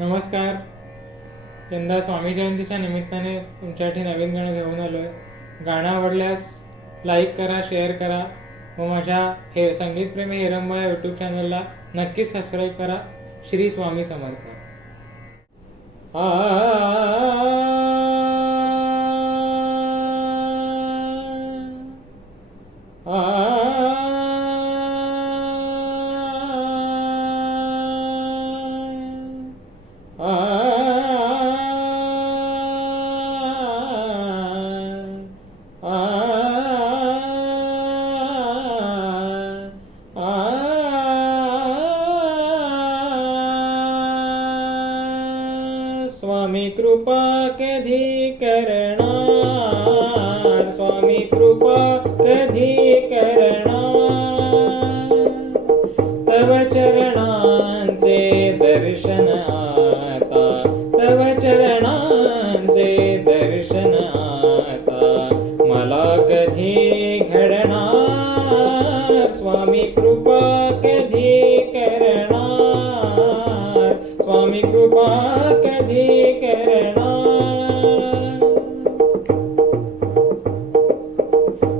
नमस्कार. यंदा स्वामी जयंतीच्या निमित्ताने तुमच्यासाठी नवीन गाणं घेऊन आलो आहे गाणं आवडल्यास लाईक करा शेअर करा व माझ्या हे संगीतप्रेमी हेरंबा या यूट्यूब चॅनलला नक्कीच सबस्क्राईब करा. श्री स्वामी समर्थ. स्वामी कृपा कधी करणार स्वामी कृपा कधी करणार तव चरणांचे दर्शन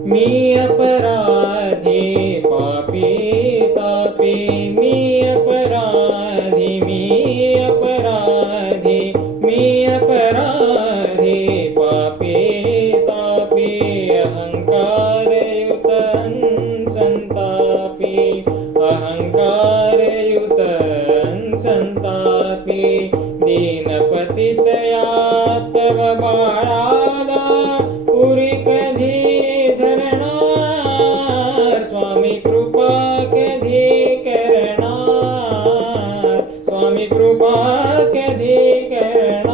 मी अपराधी पुरी कधी धरणार स्वामी कृपा कधी करणार स्वामी कृपा कधी करणार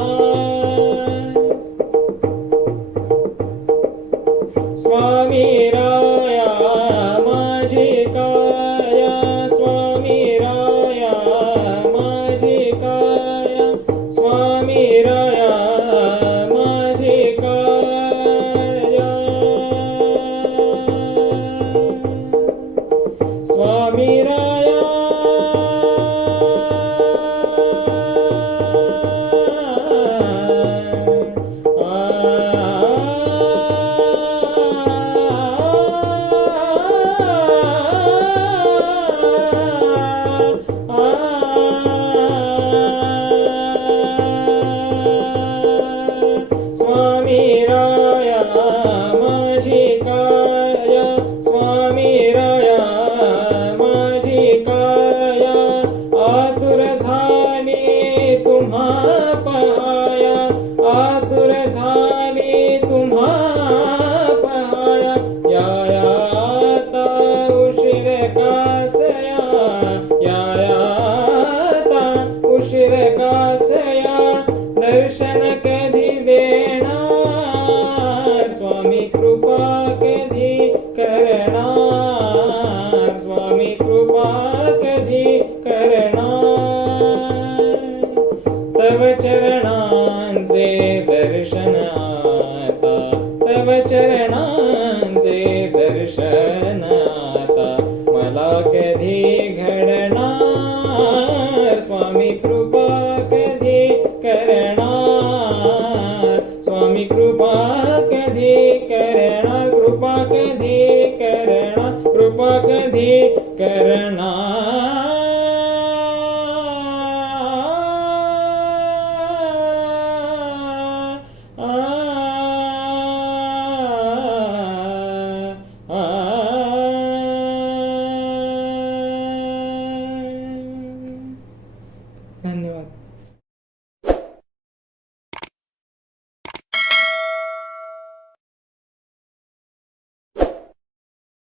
स्वामी कधी देणार स्वामी कृपा कधी करणार? स्वामी कृपा कधी करणार? तव चरणांचे दर्शन आता तव चरणांचे दर्शन आता मला कधी घडणार? स्वामी कृपा णा कृपा कधी कथे कृपा कधी